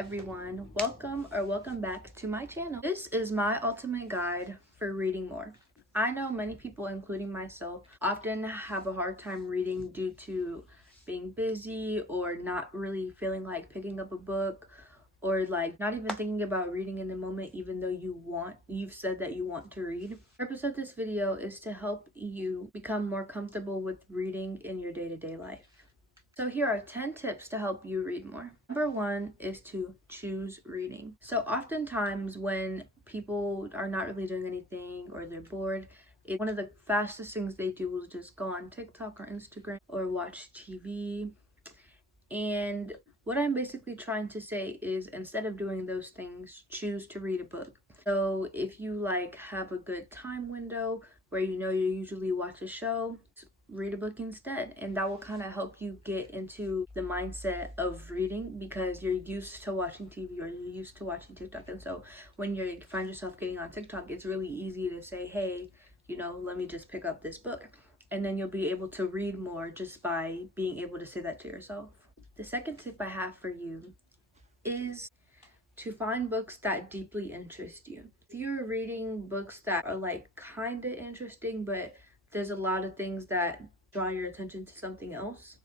everyone, welcome back to my channel. This is my ultimate guide for reading more. I know many people, including myself, often have a hard time reading due to being busy or not really feeling like picking up a book, or like not even thinking about reading in the moment even though you've said that you want to read. The purpose of this video is to help you become more comfortable with reading in your day-to-day life. So here are 10 tips to help you read more. Number 1 is to choose reading. So oftentimes when people are not really doing anything or they're bored, one of the fastest things they do is just go on TikTok or Instagram or watch TV. And what I'm basically trying to say is, instead of doing those things, choose to read a book. So if you have a good time window where you usually watch a show, read a book instead, and that will kind of help you get into the mindset of reading because you're used to watching TV or you're used to watching TikTok. And so when you find yourself getting on TikTok, it's really easy to say, hey, let me just pick up this book, and then you'll be able to read more just by being able to say that to yourself. The second tip I have for you is to find books that deeply interest you. If you're reading books that are kind of interesting, but there's a lot of things that draw your attention to something else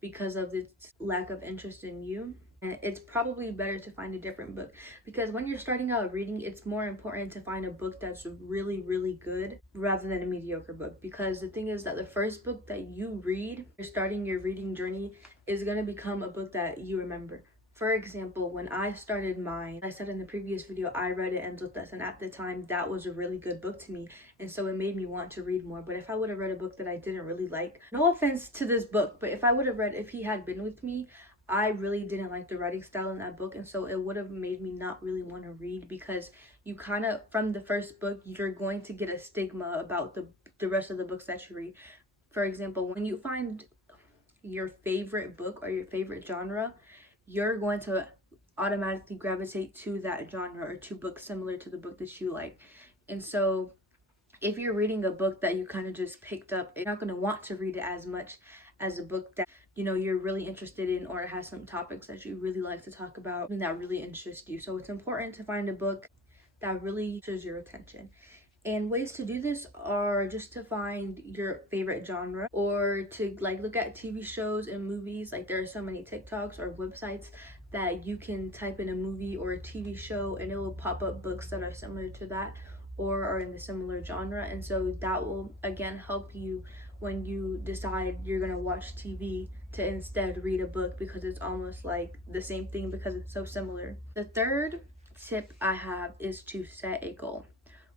because of its lack of interest in you, and it's probably better to find a different book, because when you're starting out reading, it's more important to find a book that's really, really good rather than a mediocre book. Because the thing is that the first book that you read, you're starting your reading journey, is going to become a book that you remember. For example, when I started mine, I said in the previous video, I read It Ends With Us, and at the time that was a really good book to me, and so it made me want to read more. But if I would have read a book that I didn't really like, no offense to this book, but if I would have read If He Had Been With Me, I really didn't like the writing style in that book, and so it would have made me not really want to read, because you kind of, from the first book, you're going to get a stigma about the rest of the books that you read. For example, when you find your favorite book or your favorite genre, you're going to automatically gravitate to that genre or to books similar to the book that you like. And so if you're reading a book that you kind of just picked up, you're not going to want to read it as much as a book that you're really interested in, or it has some topics that you really like to talk about and that really interest you. So it's important to find a book that really captures your attention. And ways to do this are just to find your favorite genre, or to look at TV shows and movies. There are so many TikToks or websites that you can type in a movie or a TV show and it will pop up books that are similar to that or are in the similar genre. And so that will again help you when you decide you're gonna watch TV to instead read a book, because it's almost like the same thing because it's so similar. The third tip I have is to set a goal.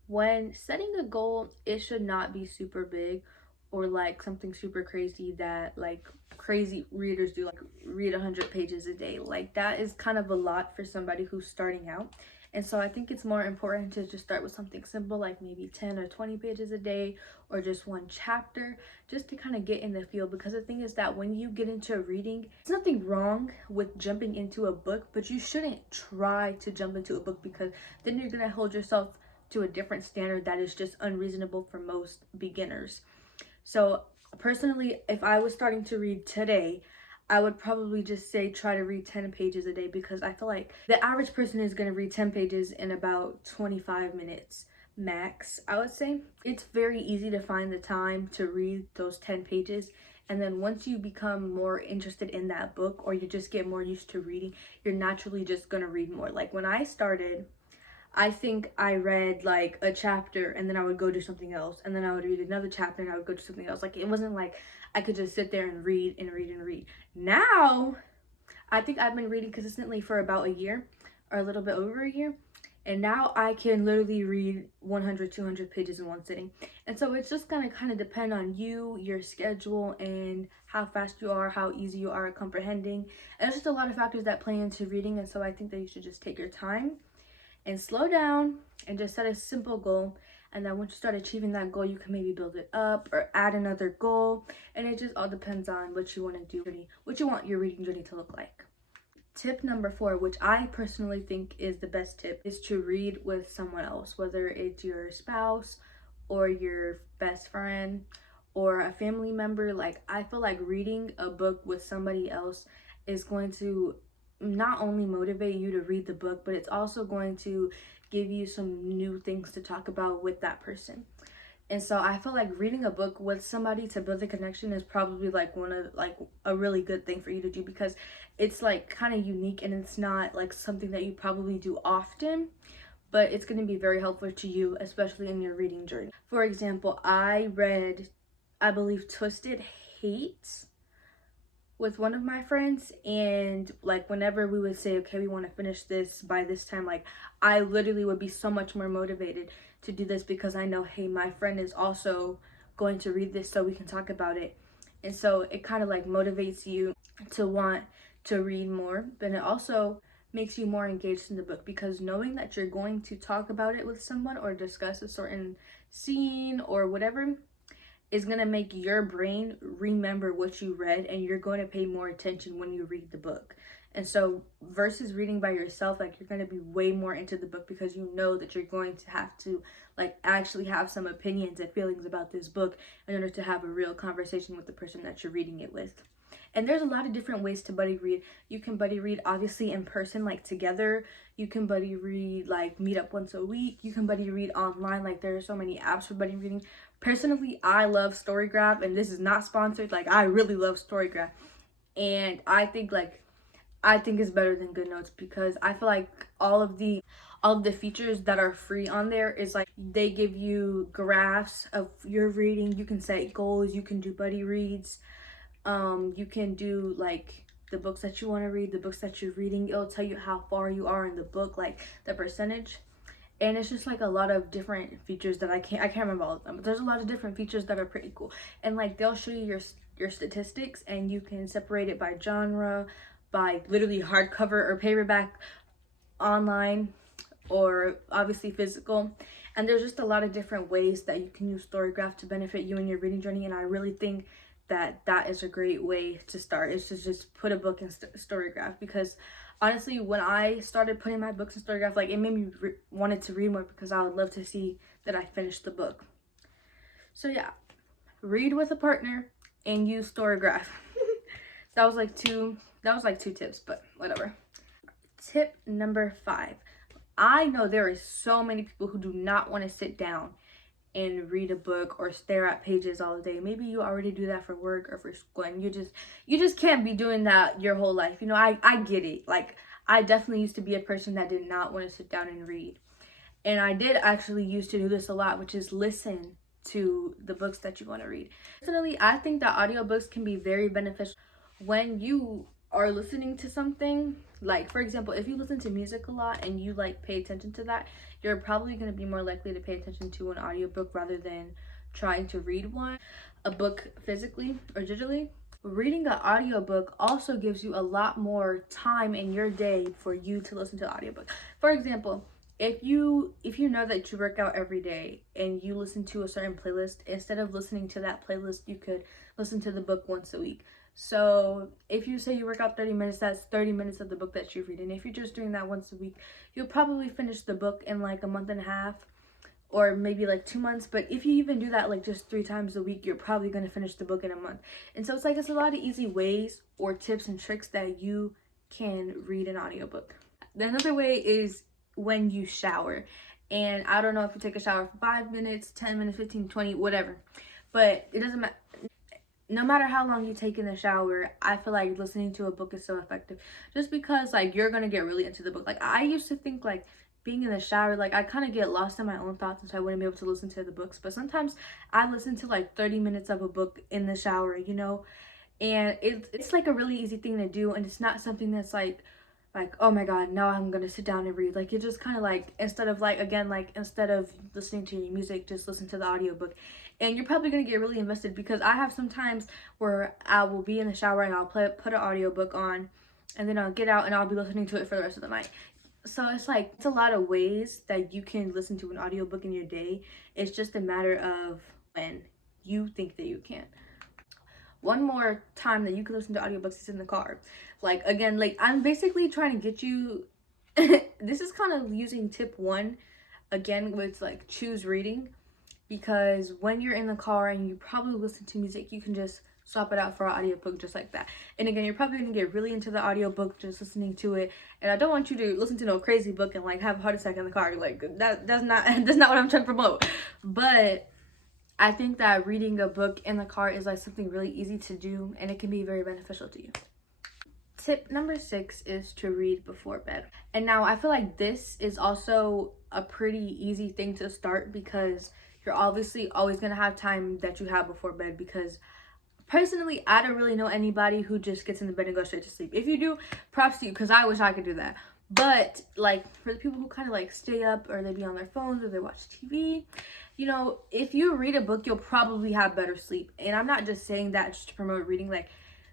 When setting a goal, it should not be super big or something super crazy that crazy readers do, read 100 pages a day. That is kind of a lot for somebody who's starting out. And so I think it's more important to just start with something simple, like maybe 10 or 20 pages a day, or just one chapter, just to kind of get in the feel. Because the thing is that when you get into reading, there's nothing wrong with jumping into a book, but you shouldn't try to jump into a book, because then you're gonna hold yourself to a different standard that is just unreasonable for most beginners. So personally, if I was starting to read today, I would probably just say try to read 10 pages a day, because I feel like the average person is going to read 10 pages in about 25 minutes max, I would say. It's very easy to find the time to read those 10 pages. And then once you become more interested in that book, or you just get more used to reading, you're naturally just going to read more. When I started, I think I read a chapter and then I would go do something else, and then I would read another chapter and I would go do something else. It wasn't like I could just sit there and read and read and read. Now, I think I've been reading consistently for about a year, or a little bit over a year, and now I can literally read 100, 200 pages in one sitting. And so it's just gonna kind of depend on you, your schedule, and how fast you are, how easy you are at comprehending. And there's just a lot of factors that play into reading, and so I think that you should just take your time and slow down and just set a simple goal. And then once you start achieving that goal, you can maybe build it up or add another goal. And it just all depends on what you want to do, what you want your reading journey to look like. Tip number 4, which I personally think is the best tip, is to read with someone else, whether it's your spouse or your best friend or a family member. I feel like reading a book with somebody else is going to not only motivate you to read the book, but it's also going to give you some new things to talk about with that person. And so I feel like reading a book with somebody to build a connection is probably like one of like a really good thing for you to do, because it's like kind of unique and it's not like something that you probably do often, but it's going to be very helpful to you, especially in your reading journey. For example, I read, I believe, Twisted Hate with one of my friends, and like whenever we would say, okay, we want to finish this by this time, like I literally would be so much more motivated to do this, because I know, hey, my friend is also going to read this so we can talk about it. And so it kind of like motivates you to want to read more, but it also makes you more engaged in the book, because knowing that you're going to talk about it with someone or discuss a certain scene or whatever is going to make your brain remember what you read, and you're going to pay more attention when you read the book. And so versus reading by yourself, like you're going to be way more into the book, because you know that you're going to have to like actually have some opinions and feelings about this book in order to have a real conversation with the person that you're reading it with. And there's a lot of different ways to buddy read. You can buddy read obviously in person, like together. You can buddy read like meet up once a week. You can buddy read online, like there are so many apps for buddy reading. Personally, I love Storygraph, and this is not sponsored. Like I really love Storygraph, and I think it's better than GoodNotes, because I feel like all of the features that are free on there is like they give you graphs of your reading. You can set goals. You can do buddy reads. You can do like the books that you want to read, the books that you're reading. It'll tell you how far you are in the book, like the percentage. And it's just like a lot of different features that I can't remember all of them, but there's a lot of different features that are pretty cool. And like they'll show you your statistics, and you can separate it by genre, by literally hardcover or paperback, online, or obviously physical. And there's just a lot of different ways that you can use Storygraph to benefit you in your reading journey. And I really think that is a great way to start, is to just put a book in Storygraph, because honestly, when I started putting my books in Storygraph, like it made me wanted to read more, because I would love to see that I finished the book. So yeah, read with a partner and use Storygraph. that was like two tips, but whatever. Tip number 5. I know there is so many people who do not want to sit down and read a book or stare at pages all day. Maybe you already do that for work or for school, and you just can't be doing that your whole life. You know, I get it. Like I definitely used to be a person that did not want to sit down and read. And I did actually used to do this a lot, which is listen to the books that you want to read. Personally, I think that audiobooks can be very beneficial when you are listening to something. Like for example, if you listen to music a lot and you like pay attention to that, you're probably going to be more likely to pay attention to an audiobook rather than trying to read a book physically or digitally. Reading an audiobook also gives you a lot more time in your day for you to listen to the audiobook. For example, if you know that you work out every day and you listen to a certain playlist, instead of listening to that playlist, you could listen to the book once a week. So if you say you work out 30 minutes, that's 30 minutes of the book that you read. And if you're just doing that once a week, you'll probably finish the book in like a month and a half, or maybe like 2 months. But if you even do that like just 3 times a week, you're probably going to finish the book in a month. And so it's a lot of easy ways or tips and tricks that you can read an audiobook. Another way is when you shower. And I don't know if you take a shower for 5 minutes, 10 minutes, 15, 20, whatever, but it doesn't matter. No matter how long you take in the shower, I feel like listening to a book is so effective, just because like you're gonna get really into the book. Like I used to think like being in the shower, like I kind of get lost in my own thoughts, and so I wouldn't be able to listen to the books. But sometimes I listen to like 30 minutes of a book in the shower, you know, and it's like a really easy thing to do, and it's not something that's like oh my god, now I'm gonna sit down and read. Like it just kind of like, instead of listening to your music, just listen to the audiobook. And you're probably gonna get really invested, because I have some times where I will be in the shower and I'll put an audiobook on, and then I'll get out and I'll be listening to it for the rest of the night. So it's a lot of ways that you can listen to an audiobook in your day. It's just a matter of when you think that you can. One more time that you can listen to audiobooks is in the car. Like again, like I'm basically trying to get you this is kind of using tip 1 again with like choose reading, because when you're in the car and you probably listen to music, you can just swap it out for an audiobook just like that. And again, you're probably gonna get really into the audiobook just listening to it, and I don't want you to listen to no crazy book and like have a heart attack in the car. Like that's not that's not what I'm trying to promote. But I think that reading a book in the car is like something really easy to do, and it can be very beneficial to you. Tip number 6 is to read before bed. And now I feel like this is also a pretty easy thing to start, because you're obviously always going to have time that you have before bed, because personally I don't really know anybody who just gets in the bed and goes straight to sleep. If you do, props to you, because I wish I could do that. But like for the people who kind of like stay up, or they be on their phones, or they watch TV, you know, if you read a book, you'll probably have better sleep. And I'm not just saying that just to promote reading. Like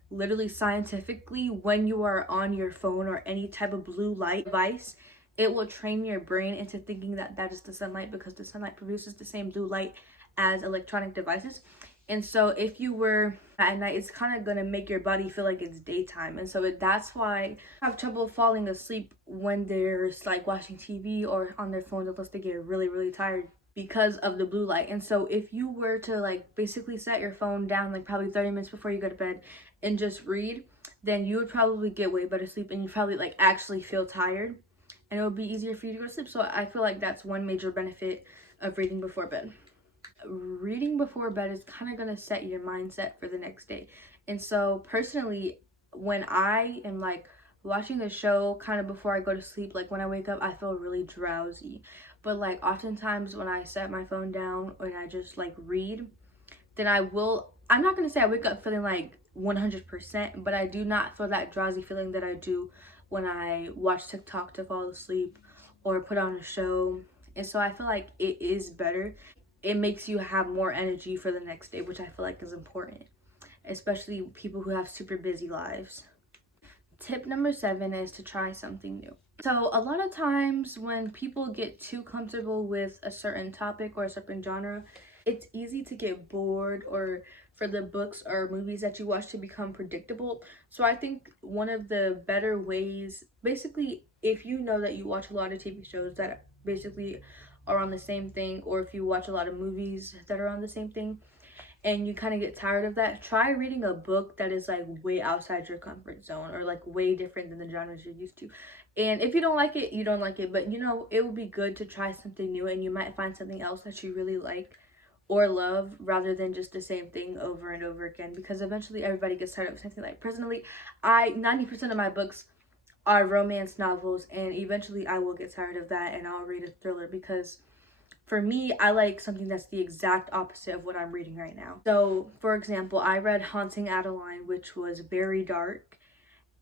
literally scientifically, when you are on your phone or any type of blue light device, it will train your brain into thinking that that is the sunlight, because the sunlight produces the same blue light as electronic devices. And so if you were at night, it's kind of going to make your body feel like it's daytime. And so that's why I have trouble falling asleep when they're like watching TV or on their phones, unless they get really, really tired, because of the blue light. And so if you were to like basically set your phone down like probably 30 minutes before you go to bed and just read, then you would probably get way better sleep, and you probably like actually feel tired, and it would be easier for you to go to sleep. So I feel like that's one major benefit of reading before bed. Reading before bed is kind of going to set your mindset for the next day. And so personally, when I am like watching a show kind of before I go to sleep, like when I wake up I feel really drowsy. But like oftentimes when I set my phone down and I just like read, then I'm not going to say I wake up feeling like 100%, but I do not feel that drowsy feeling that I do when I watch TikTok to fall asleep or put on a show. And so I feel like it is better. It makes you have more energy for the next day, which I feel like is important, especially people who have super busy lives. Tip number 7 is to try something new. So a lot of times when people get too comfortable with a certain topic or a certain genre, it's easy to get bored, or for the books or movies that you watch to become predictable. So I think one of the better ways, basically, if you know that you watch a lot of TV shows that basically are on the same thing, or if you watch a lot of movies that are on the same thing and you kind of get tired of that, try reading a book that is like way outside your comfort zone, or like way different than the genres you're used to. And if you don't like it, you don't like it, but you know, it would be good to try something new, and you might find something else that you really like or love, rather than just the same thing over and over again, because eventually everybody gets tired of something. Like personally, 90% of my books are romance novels, and eventually I will get tired of that and I'll read a thriller, because for me, I like something that's the exact opposite of what I'm reading right now. So for example, I read Haunting Adeline, which was very dark,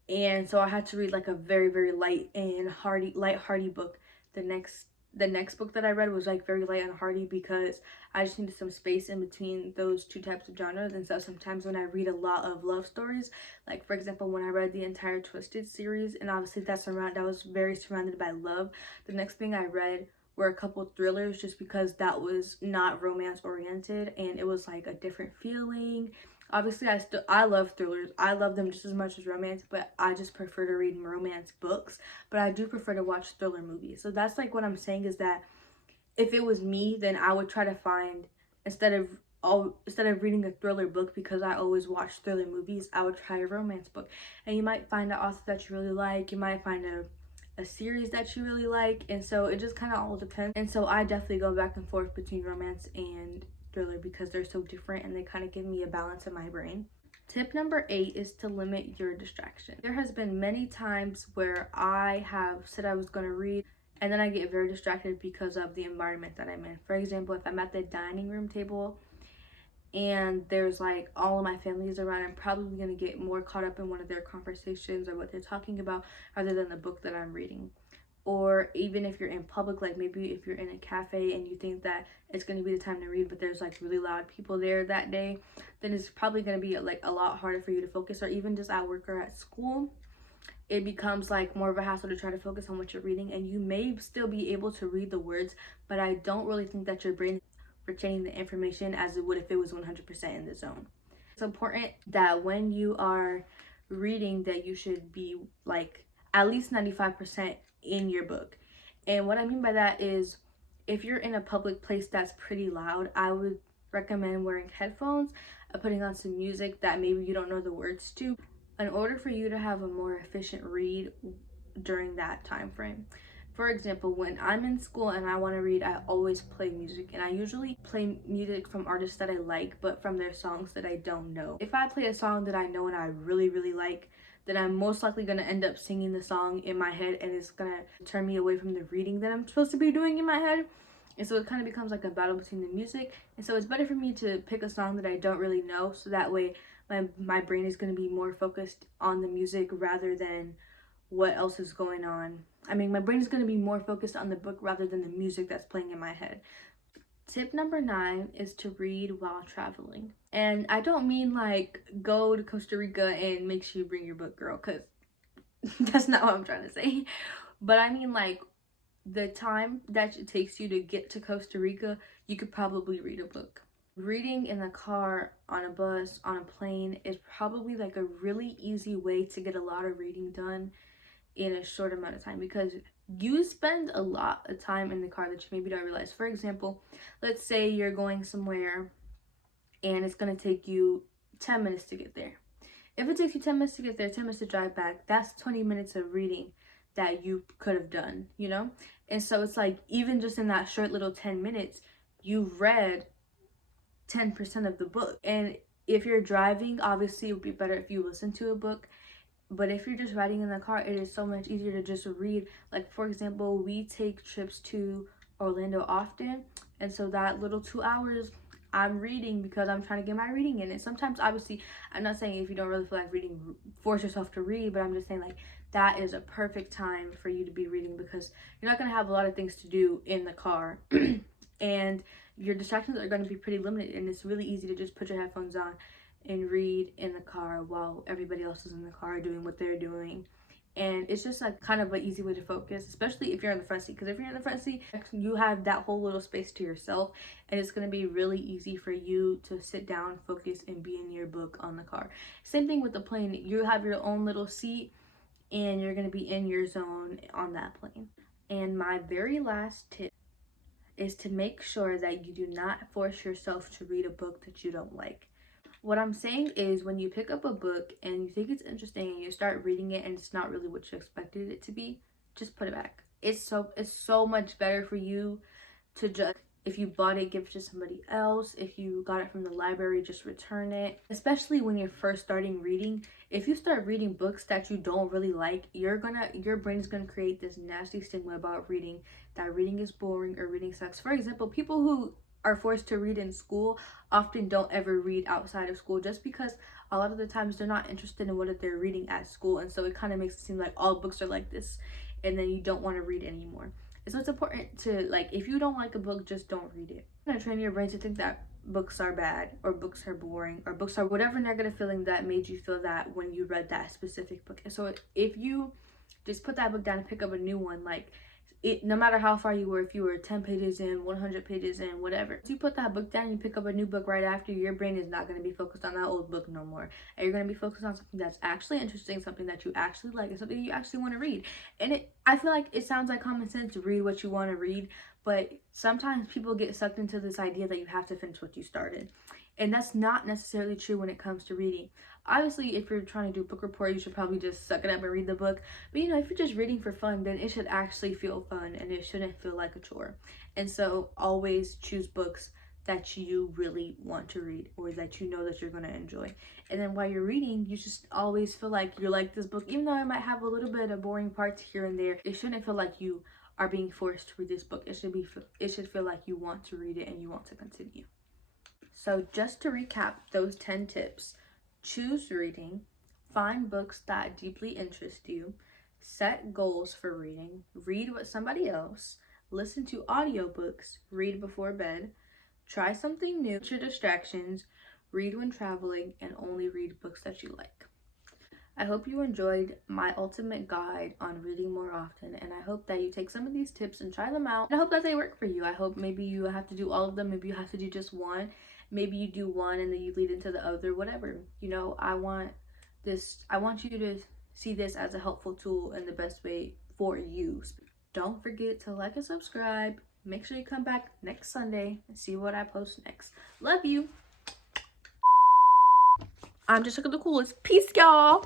and so I had to read like a very, very light and light-hearty book. The next book that I read was like very light and hearty, because I just needed some space in between those two types of genres. And so sometimes when I read a lot of love stories, like for example when I read the entire Twisted series, and obviously that was very surrounded by love, the next thing I read were a couple thrillers, just because that was not romance oriented and it was like a different feeling. Obviously I love thrillers. I love them just as much as romance, but I just prefer to read romance books. But I do prefer to watch thriller movies. So that's like what I'm saying, is that if it was me, then I would try to find, instead of reading a thriller book, because I always watch thriller movies, I would try a romance book. And you might find an author that you really like. You might find a series that you really like. And so it just kind of all depends. And so I definitely go back and forth between romance and thriller, because they're so different and they kind of give me a balance in my brain. Tip number 8 is to limit your distraction. There has been many times where I have said I was going to read, and then I get very distracted because of the environment that I'm in. For example, if I'm at the dining room table and there's like all of my family is around, I'm probably going to get more caught up in one of their conversations or what they're talking about, rather than the book that I'm reading. Or even if you're in public, like maybe if you're in a cafe and you think that it's going to be the time to read, but there's like really loud people there that day, then it's probably going to be like a lot harder for you to focus. Or even just at work or at school, it becomes like more of a hassle to try to focus on what you're reading, and you may still be able to read the words, but I don't really think that your brain is retaining the information as it would if it was 100% in the zone. It's important that when you are reading, that you should be like at least 95% in your book. And what I mean by that is, if you're in a public place that's pretty loud, I would recommend wearing headphones. putting on some music that maybe you don't know the words to, in order for you to have a more efficient read during that time frame. For example, when I'm in school and I want to read, I always play music, and I usually play music from artists that I like, but from their songs that I don't know. If I play a song that I know and I really, really like, then I'm most likely going to end up singing the song in my head, and it's going to turn me away from the reading that I'm supposed to be doing in my head. And so it kind of becomes like a battle between the music. And so it's better for me to pick a song that I don't really know, so that way my brain is going to be more focused on the music rather than what else is going on. I mean, my brain is going to be more focused on the book rather than the music that's playing in my head. Tip number 9 is to read while traveling. And I don't mean like go to Costa Rica and make sure you bring your book, girl, because that's not what I'm trying to say. But I mean like the time that it takes you to get to Costa Rica, you could probably read a book. Reading in a car, on a bus, on a plane is probably like a really easy way to get a lot of reading done in a short amount of time, because you spend a lot of time in the car that you maybe don't realize. For example, let's say you're going somewhere and it's going to take you 10 minutes to get there. If it takes you 10 minutes to get there, 10 minutes to drive back, that's 20 minutes of reading that you could have done, you know? And so it's like, even just in that short little 10 minutes, you've read 10% of the book. And if you're driving, obviously it would be better if you listen to a book. But if you're just riding in the car, it is so much easier to just read. Like, for example, we take trips to Orlando often, and so that little 2 hours I'm reading because I'm trying to get my reading in. And sometimes, obviously, I'm not saying if you don't really feel like reading, force yourself to read, but I'm just saying like that is a perfect time for you to be reading, because you're not going to have a lot of things to do in the car and your distractions are going to be pretty limited, and it's really easy to just put your headphones on and read in the car while everybody else is in the car doing what they're doing. And it's just like kind of an easy way to focus, especially if you're in the front seat, because if you're in the front seat, you have that whole little space to yourself, and it's going to be really easy for you to sit down, focus, and be in your book on the car. Same thing with the plane. You have your own little seat and you're going to be in your zone on that plane. And my very last tip is to make sure that you do not force yourself to read a book that you don't like. What I'm saying is, when you pick up a book and you think it's interesting and you start reading it and it's not really what you expected it to be, just put it back. It's so much better for you to just, if you bought it, give it to somebody else. If you got it from the library, just return it. Especially when you're first starting reading. If you start reading books that you don't really like, your brain is gonna create this nasty stigma about reading, that reading is boring or reading sucks. For example, people who are forced to read in school often don't ever read outside of school, just because a lot of the times they're not interested in what they're reading at school, and so it kind of makes it seem like all books are like this, and then you don't want to read anymore. And so it's important to, like, if you don't like a book, just don't read it. You're gonna train your brain to think that books are bad, or books are boring, or books are whatever negative feeling that made you feel that when you read that specific book. And so if you just put that book down and pick up a new one, like, no matter how far you were, if you were 10 pages in, 100 pages in, whatever, if you put that book down and you pick up a new book right after, your brain is not going to be focused on that old book no more. And you're going to be focused on something that's actually interesting, something that you actually like, and something you actually want to read. And I feel like it sounds like common sense to read what you want to read, but sometimes people get sucked into this idea that you have to finish what you started. And that's not necessarily true when it comes to reading. Obviously, if you're trying to do a book report, you should probably just suck it up and read the book. But you know, if you're just reading for fun, then it should actually feel fun and it shouldn't feel like a chore. And so always choose books that you really want to read, or that you know that you're going to enjoy. And then while you're reading, you just always feel like you like this book, even though it might have a little bit of boring parts here and there. It shouldn't feel like you are being forced to read this book. It should feel like you want to read it and you want to continue. So just to recap those 10 tips: choose reading, find books that deeply interest you, set goals for reading, read with somebody else, listen to audiobooks, read before bed, try something new, your distractions, read when traveling, and only read books that you like. I hope you enjoyed my ultimate guide on reading more often, and I hope that you take some of these tips and try them out. I hope that they work for you. I hope maybe you have to do all of them, maybe you have to do just one, maybe you do one and then you lead into the other, whatever. You know, I want you to see this as a helpful tool and the best way for you. Don't forget to like and subscribe. Make sure you come back next Sunday and see what I post next. Love you. I'm just looking the coolest. Peace, y'all.